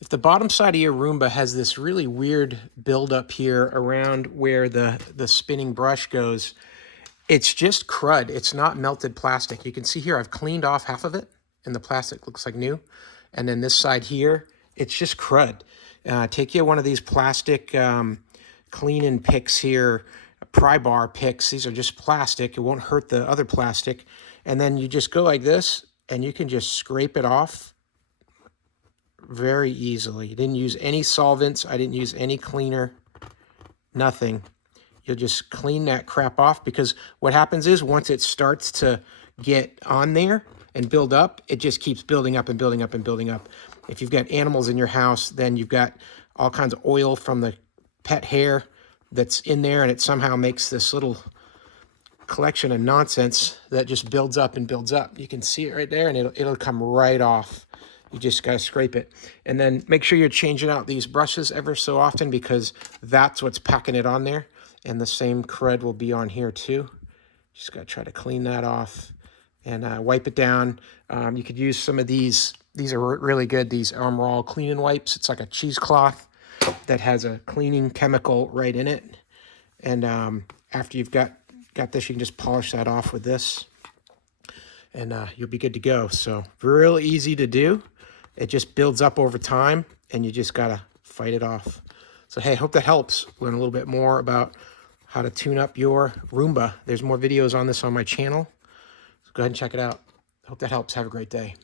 If the bottom side of your Roomba has this really weird buildup here around where the spinning brush goes, it's just crud. It's not melted plastic. You can see here I've cleaned off half of it and the plastic looks like new. And then this side here, it's just crud. Take you one of these plastic cleaning picks here, pry bar picks. These are just plastic. It won't hurt the other plastic. And then you just go like this and you can just scrape it off very easily. You didn't use any solvents. I didn't use any cleaner, nothing. You'll just clean that crap off, because what happens is once it starts to get on there and build up, it just keeps building up and building up and building up. If you've got animals in your house, then you've got all kinds of oil from the pet hair that's in there, and it somehow makes this little collection of nonsense that just builds up and builds up. You can see it right there, and it'll come right off. You just got to scrape it. And then make sure you're changing out these brushes ever so often, because that's what's packing it on there. And the same crud will be on here too. Just got to try to clean that off and wipe it down. You could use some of these. These are really good. These Armor All cleaning wipes. It's like a cheesecloth that has a cleaning chemical right in it. And after you've got this, you can just polish that off with this. And you'll be good to go. So real easy to do. It just builds up over time, and you just got to fight it off. So, hey, hope that helps. Learn a little bit more about how to tune up your Roomba. There's more videos on this on my channel. So go ahead and check it out. Hope that helps. Have a great day.